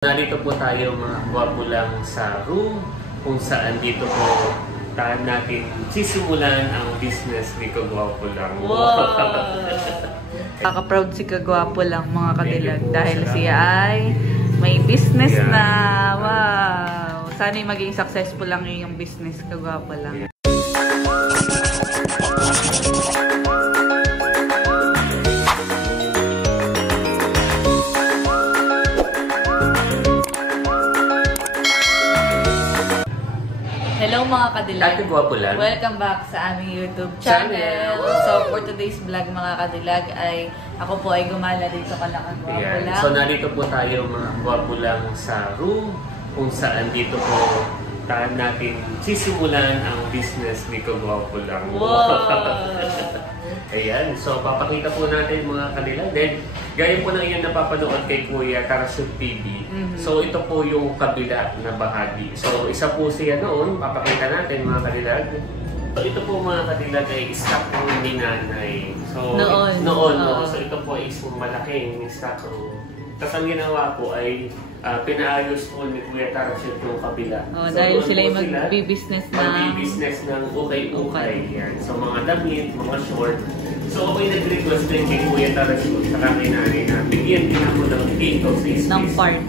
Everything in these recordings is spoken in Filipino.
Narito po tayo mga gwapo lang sa room kung saan dito po natin sisimulan ang business ni Kagwapo lang. Wow! Kaka-proud si Kagwapo lang mga kadilag dahil siya ay may business na. Wow! Sana'y maging successful lang yung business Kagwapo lang. Hello mga kadilag. Ate Gwapo lang. Welcome back sa aming YouTube channel. So for today's vlog mga kadilag ay ako po ay gumala dito kala Kagwapo lang. So narito po tayo mga gwapo lang sa room kung saan dito po natin sisimulan ang business ni Kagwapo lang. Wow! Ayan, so papakita po natin mga kadilag. Then, gaya po ng iyon napapanood kay Kuya Tarasud TV. So ito po yung kabila na bahagi. So isa po siya noon, papakita natin mga kadilag. So ito po mga kadilag ay stock po ni nanay. So noon. So ito po ay isang malaking stock room. Tapos ang ginawa po ay pinaayos po ni Kuya Tarasud yung kabila. So, dahil sila yung magbi-business ng ukay-ukay. Yan. So mga damit, mga short. So ako yung nag-request din kay Kuya Tarasud sa kay nanay na bigyan din ako ng dito sa space. Ng part.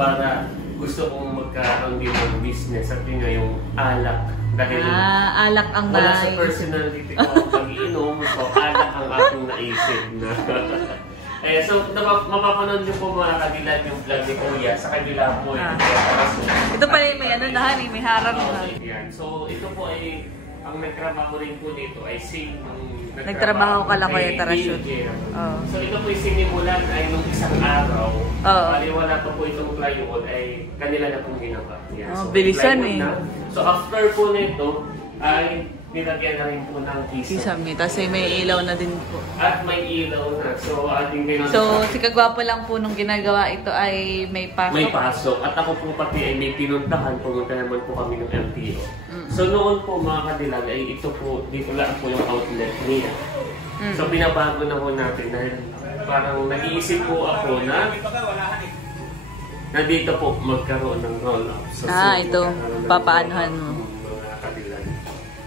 Para gusto kong magkaroon din ng business at yun nga yung alak. Dahil alak ang wala sa personality ko ang pag-iinom. So alak ang aking naisip na. So, mapapanood niyo po mga kadilag yung vlog ni Kuya sa kabila po. Ito pala yung may ano na, may harap na. So, ito po ay, ang nagtrabaho rin po dito ay same nagtrabaho ka lang Kuya Tarasud. So, ito po yung sinimulan ay nung isang araw. Bali wala pa po itong plywood ay kanila na pong ginawa. So, bilisan eh. So, after po nito ay nilagyan na rin po ng kisame. Tapos may ilaw na din po. At may ilaw na. So, ating pinunta. So, si Kagwapo lang po nung ginagawa ito ay may pasok. May pasok. At ako po pati ay may pinuntahan. Pumunta naman po kami ng LTO. So, noon po mga kadilag ay ito po, dito lang po yung outlet niya. So, binabago na po natin dahil parang nag-iisip po ako na dito po magkaroon ng roll-up. So, ito. Papaanohan mo.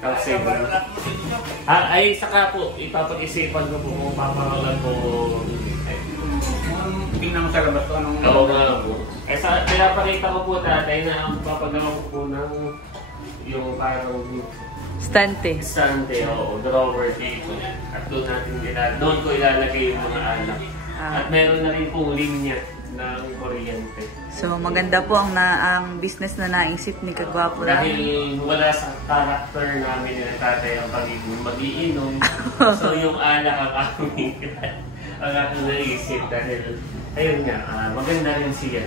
Kasi ay saka po ipapag-isipan ko po kung paparolan ko tingnan mo sa labas ko anong nga po. Pinapakita ko po tatay na papagawa ko po ng yung parang stante o drawer dito. At doon ko ilalagay yung mga alak. At meron na rin pong linya ng kuryente. So maganda po ang business na naisip ni Kagwapo lang. Dahil wala sa character namin na tatay ang pagiging mag-iinom. So yung alak ang aking naisip dahil ayun nga, maganda rin siya.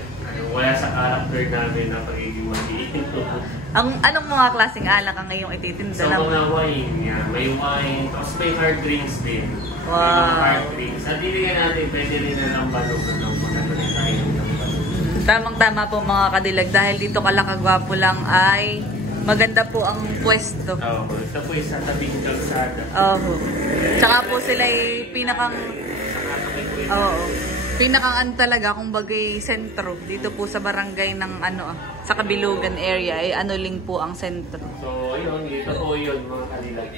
Wala sa character namin na pagiging mag-iinom. Anong mga klaseng alak ang ngayong ititinda so, naman? So mga wine, may wine, tapos may hard drinks din. Wow. May mga hard drinks. At hindi natin, pwede rin na lang balong ng mga tayo ng balong. Tamang-tama po mga kadilag dahil dito Kagwapo lang ay maganda po ang pwesto. Ito po isa tabing kalsada. Tsaka po sila ay pinakang talaga kung bagay sentro dito po sa barangay ng sa Kabilugan area ay Anuling po ang sentro. So yun, dito po yun mga kadilag.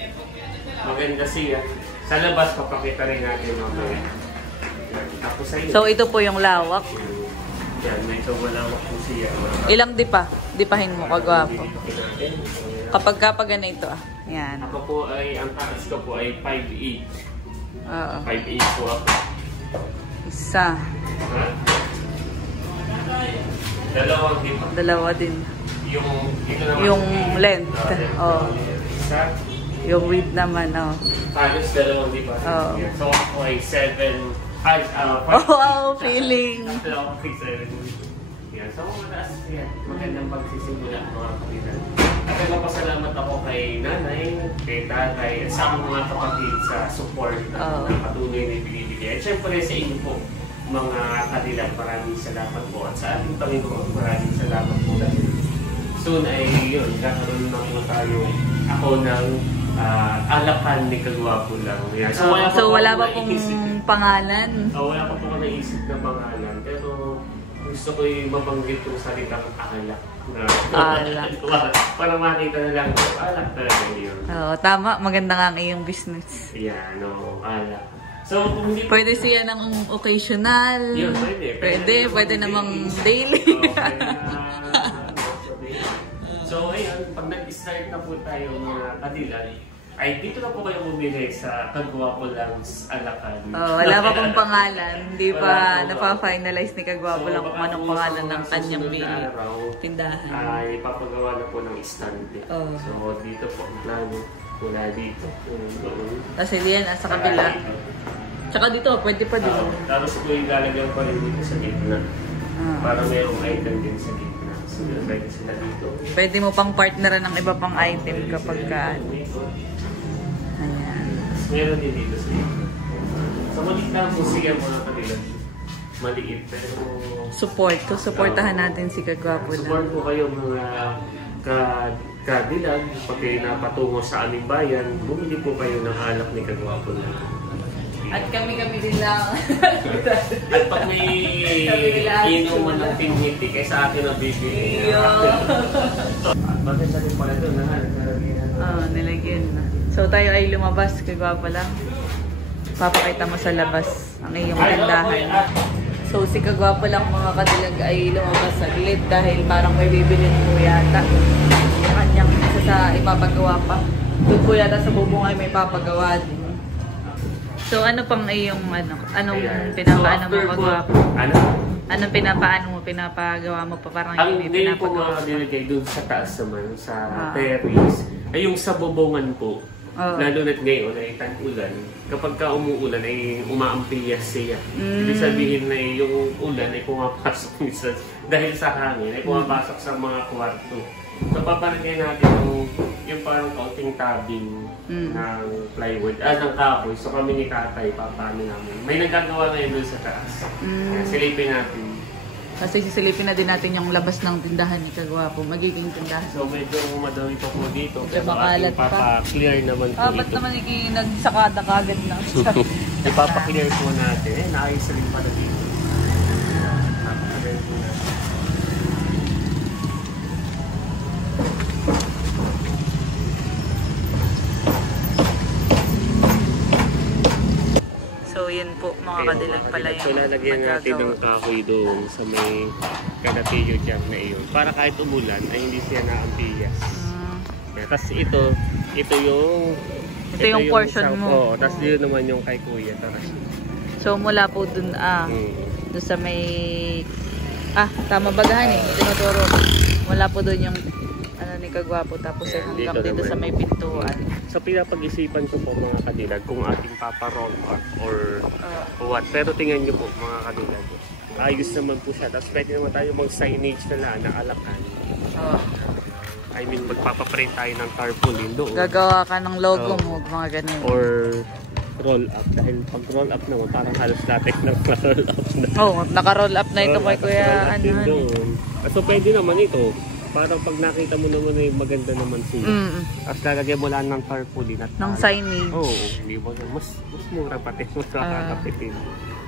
Maganda siya. Sa labas papakita rin natin mamaya. Tapos sa so ito po yung lawak. Yan, medyo malawak po siya. Ilang dipahin mo Kagwapo? Kapag ganito yan. Ako po ay, ang taas ko po ay 5'8". 5'8 po ako. Isa. Dalawang dipa. Dalawa din. Yung length. Isa. Yung width naman, Halos dalawang dipa. So ako ay 7. Feeling. Yan. So mataas yan. Magandang pagsisimula mga kapatid. At nagpapasalamat ako kay nanay, kay tatay, at sa mga kapatid sa support na patuloy na ibinibigay. At syempre sa inyo po, mga kadilag, maraming salamat po. At sa ating Panginoon, maraming salamat po. Soon ay yun, kakaroon na po tayo ako ng alakan ni Kagwapo lang. So wala pa pong pangalan? Wala pa po naisip na pangalan. Pero gusto ko yung mabanggit yung salitang alak. Alak. Para makita na lang, alak talaga yun. Oo, tama. Maganda nga ang iyong business. Yeah, no, alak. So, kung hindi Pwede siya ng occasional. yun, pwede. Pwede namang daily. Oo, pwede na. So, ayun, pag nag-start na po tayo mga kadilag, ay dito na po kayo bumili sa Kagwapo Langs Alakan. Oh, wala pa pong pangalan. Hindi Wala pa pa napa-finalize ni Kagwapo lang kung anong pangalan ng kanyang tindahan. Ay ipapagawa na po ng stand. Oh. So, dito po ang plano. Mula dito. Kasi diyan, sa kabila. Tsaka dito, pwede pa din. Tapos po yung lalagyan pa rin dito sa gitna. Para mayroong item din sa gitna. So, pwede sila dito. Pwede mo pang partneran ng iba pang item kapag ka. Ayan. Meron din dito sa gitna. So, maliit lang po siya mga kanilang. Maliit pero... Supportahan natin si Kagwapo lang. Support po kayo mga kadilag. Pag kayo napatungo sa aming bayan, bumili po kayo ng alak ni Kagwapo lang. At kami din lang. At pag may inuman ng pinghiti, kaya sa akin ang bibili. Bakit sa rin pala doon? Nilagyan na. So tayo ay lumabas, Kagwapo lang. Papakita mo sa labas ang iyong tindahan. So si Kagwapo lang mga kadilag ay lumabas saglit dahil parang may bibilin po yata. Kanyang isa sa ipapagawa pa. Doon po yata sa bubong ay may papagawa din. So ano pang iyong anong pinapaano mo Kagwapo? Anong pinapagawa mo pa parang hindi pinapagawa? Ang nilagay doon sa taas naman, sa terrace, ay yung sa bubongan po. Lalo na't ngayon ay tag-ulan. Kapag ka umuulan ay umaampiyas siya. Ibig sabihin na yung ulan ay pumapasok minsan dahil sa hangin ay pumapasok sa mga kwarto. So papalagay natin yung parang kaunting tabing ng plywood, ng kahoy. So kami ni Tatay, papaano namin. May nagagawa na yun doon sa taas. Silipin natin. Kasi sisilipin na din natin yung labas ng tindahan ni Kagwapo, magiging tindahan. So medyo madami pa po dito. Medyo makalat pa. Papa-clear naman po ba't ito. naman nagsakada kagad na siya? Ipapa-clear po natin. Naayos rin pala dito. Ipapa-clear po natin. So yun po mga kadilag pala yung lalagyan natin ng kahoy doon sa may kanatilyo dyan na iyon. Para kahit umulan ay hindi siya naampiyas. Tapos ito yung portion mo. Tapos yun naman yung kay Kuya. So mula po dun dun sa may tama bagahan tinuturo. Mula po dun yung ni Kagwapo tapos hanggang dito sa may pintuan. So pinapag-isipan ko po mga kadilag kung ating papa-roll up or what. Pero tingnan nyo po mga kadilag. Ayos naman po siya. Tapos pwede naman tayo mag-signage na Alakan. I mean magpapaprint tayo ng tarpaulin doon. Gagawa ka ng logo mo, mga ganun. Or roll up. Dahil pag roll up naman parang halos dati naka-roll up na. Naka-roll up na ito kay Kuya So pwede naman ito. Parang pag nakita mo naman ay maganda naman siya. Tapos lalagyan mo lang ng tarpaulin at ng signage. Hindi mo mas mura pati. Mas makakapitid.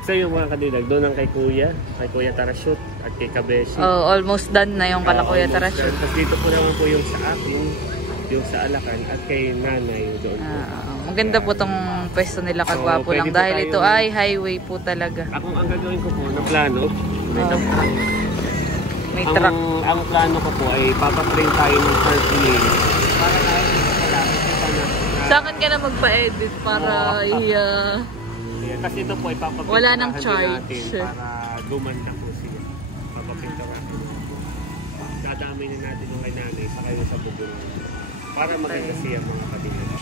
So yung mga kadilag, doon ang kay Kuya Tarashoot at kay Kabeshi. Almost done na yung kala Kuya Tarashoot. Tapos dito po naman po yung sa akin, yung sa Alakan at kay Nanay doon. Maganda po tong pwesto nila Kagwapo lang dahil ito ay highway po talaga. Ang gagawin ko po na plano, may truck. Ang plano ko po ay papaprint tayo ng tarpaulin. Para tayo sa akin ka na magpa-edit para kasi ito po ay papaprint wala nang charge natin para gumanda po siya. Papaprint natin. Dadami na natin yung kay Nanay sa kayo sa bubong. Para maganda siya mga kadilag.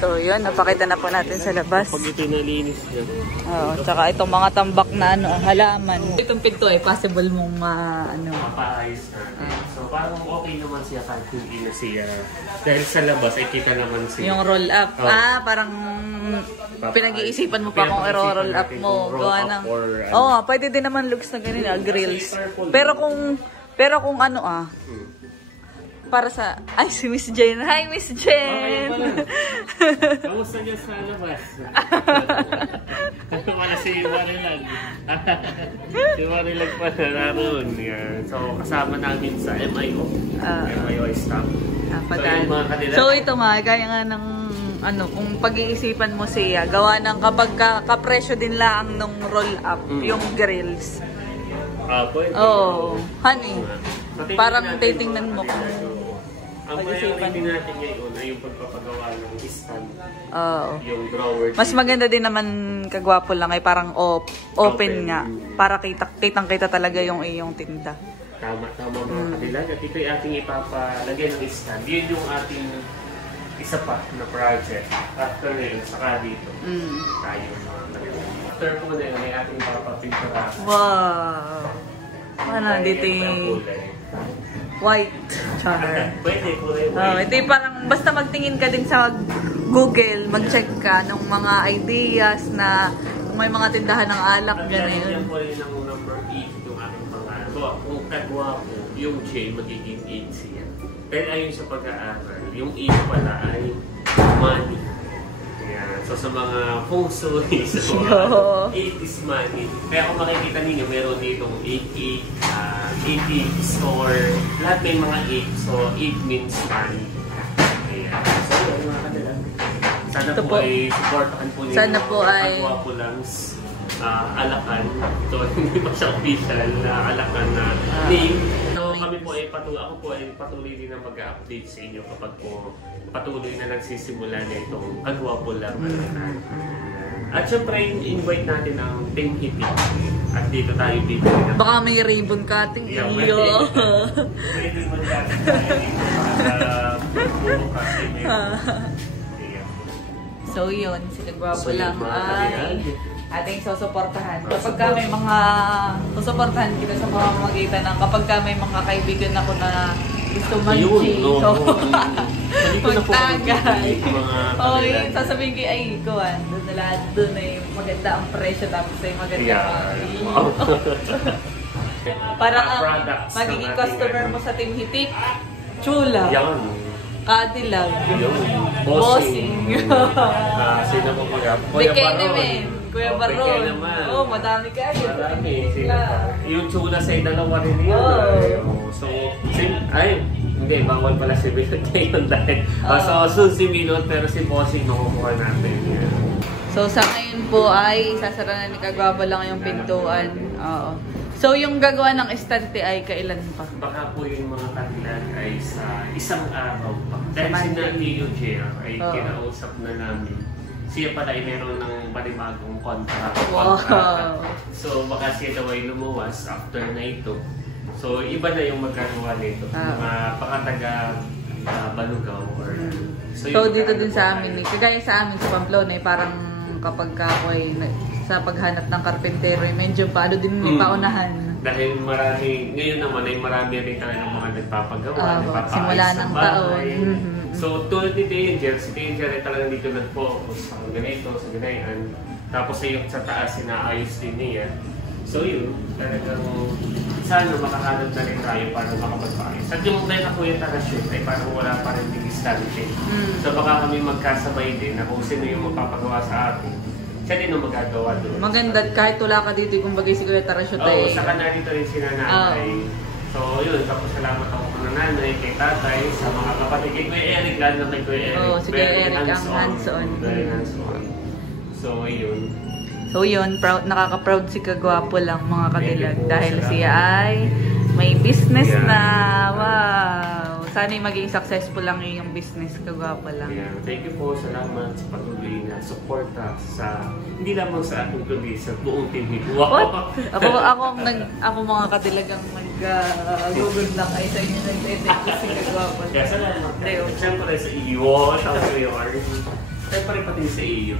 So yun, napakita na po natin sa labas. Pag ito nalinis na. Tsaka itong mga tambak na halaman. Itong pinto ay possible mong mapaayos natin. So parang okay naman siya kahit hindi na siya. Dahil sa labas ay kita naman siya. Yung roll up. Parang pinag-iisipan mo pa kung i-roll up mo. Gawa ng... pwede din naman looks na ganun, grills. Pero kung para sa... Ay, si Miss Jen. Hi, Miss Jen! Kamusta niya sa labas? Wala si Marilag. Si Marilag pa naroon. So, kasama namin sa MIO. MIO staff. So, ito nga, kaya nga ng kung pag-iisipan mo siya, gawa ng kapag kapresyo din lang nung roll-up, yung grills. Pwede. Honey. Parang titingnan mo kung ang priority natin ngayon ay yung pagpapagawa ng stand. Yung drawer. Mas maganda din naman kagwapo lang ay parang open nga. Para kitang-kita talaga yung iyong tinda. Tama mga kadilag. At ito yung ating ipapalagay ng stand. Yun yung ating isa pa na project. After ngayon, saka dito. Tayo mga kadilag. After po na yun, ay ating papapintura. Wow! Ano, dito yung white. Char. Pwede, kulay white. Ito yung parang, basta magtingin ka din sa Google, mag-check ka ng mga ideas na kung may mga tindahan ng alak, gano'n. Yan po rin ang number 8 yung aking pangalan. So, kung kagwapo, yung J magiging 8 siya. Pero ayon sa pag-aaral, yung 8 pala ay money. Yan. So, sa mga feng shui, so, 8 is money. Kaya kung makikita ninyo, meron ditong 88 store. Lahat may mga 8. So, 8 means money. Ayan. So, yun mga kanilang. Sana po ay supportahan po ninyo. Sana po ay Kagwapo lang Alakan. Ito, hindi pa siya official na Alakan na name. So, kami po ay patuloy din na mag-update sa inyo kapag po patuloy na nagsisimula na itong kagwapo lang. At syempre, invite natin ang Team Hippie. At dito tayo bibili na. Baka may ribbon cutting. Yeah, may ribbon cutting tayo dito para bukas. So yun, si kagwapo lang ay ating susuportahan. Kapag ka may mga susuportahan kita sa pamamagitan ng kapag ka may mga kaibigan ako na gusto manchi. So, magtagay. Yun, sasabihin ko, ay, ikuan, doon na lahat, doon ay maganda ang presyo, tapos ay maganda parang magiging customer mo sa Team Hitik, chula. Yan. Kadilag. Bossing. Sino mo mag-up? Kuya Baron. Madami kayo. Marami. Yung chula sa dalawa rin yun. So, hindi, bawal pala si Milot ngayon dahil. So, si Milot pero si Bossing makukuha natin. So, sa ngayon po ay sasara na ni Kagwapo lang yung pintuan. So, yung gagawa ng estante ay kailan pa? Baka po yung mga kanilan ay sa isang araw pa. Dahil si Nati Eugene ay kinausap na namin. Siya pala ay meron ng panibagong contract. So, baka siya daw ay lumuwas after na ito. So, iba na yung magkagawa nito. Mga pakataga Balugaw. So, dito din sa amin, kagaya sa amin sa Pamplona, parang kapag ako ay sa paghanap ng karpentero, medyo paano din may paunahan. Dahil marami, ngayon naman ay marami rin tayo ng mga nagpapagawa, nagpapaayos simula ng taon. So, tulad ni Danger, si Danger ay talagang dito nag-focus sa ganito, sa ganayan. Tapos sa taas, sinaayos din niya. So yun, talagang sana makahanap na rin tayo para makapagpaayos. At yung dahil ako yung taga-shoot ay parang wala pa rin din istante. So baka kami magkasabay din na kung sino yung magpapagawa sa atin. Siya din ang magagawa doon. Maganda kahit wala ka dito kung bagay si Kuya Tarashoot ay... saka narito rin si nanay. So yun, tapos salamat ako kay nanay, kay tatay, sa mga kapatid. Kay Kuya Eric, lalo na kay Kuya Eric. Si Kuya Eric ang hands-on. Very hands-on. So yun. So yun, nakaka-proud si Kagwapo lang mga kadilag dahil siya ay may business na. Wow! Sana'y maging successful lang yung business, Kagwapo lang. Yeah. Thank you po, salamat sa patuloy na suporta sa, hindi lamang sa ating kundi sa buong team ni Wow! Ako mga kadilagang mag-google lang ay sa inyo nag-thank you si Kagwapo lang. Kaya salamat. Siyempre sa iyo, siyempre pati sa iyo,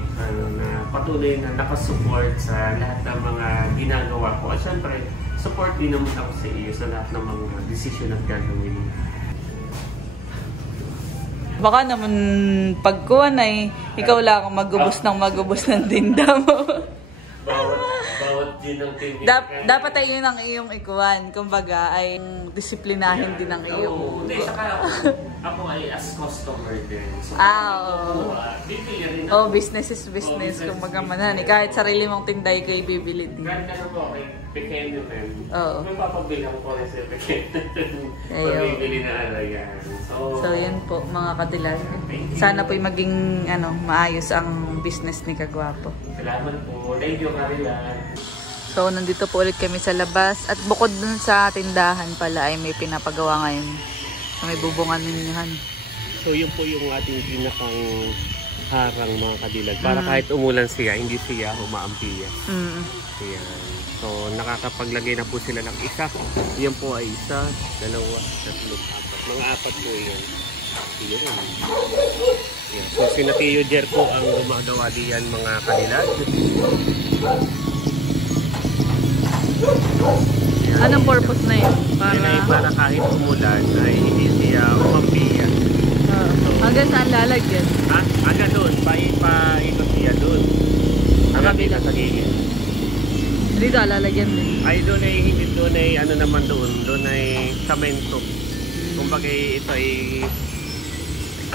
na patuloy na nakasupport sa lahat ng mga ginagawa ko. At siyempre, support din naman ako sa iyo sa lahat ng mga decision at gagawin mo. Baka naman pagkuhan ay ikaw lang magubos ng tinda mo. Bawat Bawat din ng team. Dapat ay yun ang iyong ikuan. Kumbaga, ay disiplinahin din ang iyong... Oo. Hindi, saka ako ay as customer din. So, oo. bibili rin ako. Oh, business is business. Kumbaga man, kahit sarili mong tinday ko, ibibili din. Grant na po kay Pequeno rin. Oo. May papabilang ko rin sa Pequeno. Ayun. Bibili na ano yan. So, yan po mga kadilag. Sana po'y maging maayos ang business ni Kagwapo. Salamat po. Thank you, Carla. So, nandito po ulit kami sa labas. At bukod dun sa tindahan pala ay may pinapagawa ngayon. May bubungan ninyohan. So, yun po yung ating pinakang harang mga kadilag. Para kahit umulan siya, hindi siya umaampiya. Ayan. So, nakakapaglagay na po sila ng isa. Yan po ay isa, dalawa, tatlo, apat. Mga apat po yan. Yun. Ayan. So, si Tio Jer po ang gumagawa diyan mga kadilag. Anong purpose na yun? Para kahit umulan ay hindi siya umampiya. Hanggang saan lalagyan? Hanggang doon. Pa-ikot siya doon. Hanggang dito sa gilid. Dito lalagyan din. Ay doon ay hindi doon ay ano naman doon. Doon ay samento. Kumbaga ito ay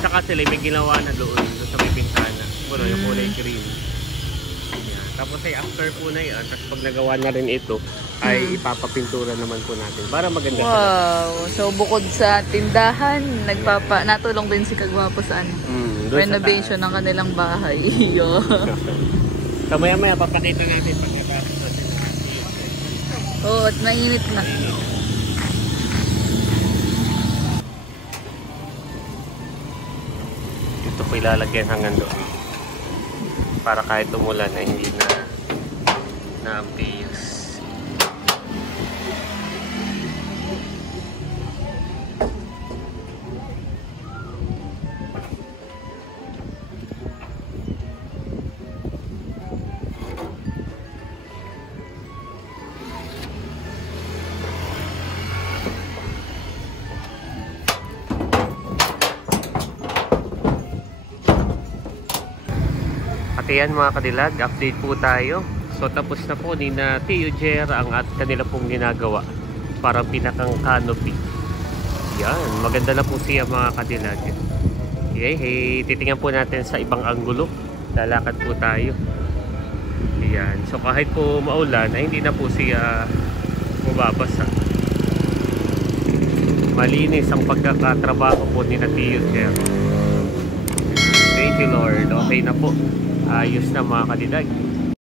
saka sila may ginawa na doon sa may pintana. Puno yung kulay green. Yan. Tapos ay after po na yan. Tapos pag nagawa na rin ito ay ipapapintura naman po natin para maganda. Wow! So bukod sa tindahan, natulong din si Kagwapo sa renovation ng kanilang bahay. So maya papakita natin pagkatapos natin. Oo, at mainit na. Ito po ilalagyan hanggang doon. Para kahit umulan ay hindi na naampias. At yan mga kadilag, update po tayo. So tapos na po ni na Tio Jer ang at kanila pong ginagawa para pinakang canopy. Yan, maganda na po siya mga kadilag. Okay, titingnan po natin sa ibang anggulo. Lalakad po tayo. Yan, so kahit po maulan ay hindi na po siya mababasa. Malinis ang pagkakatrabaho po ni na Tio Jer. Thank you Lord, okay na po. Ayos na mga kadilag.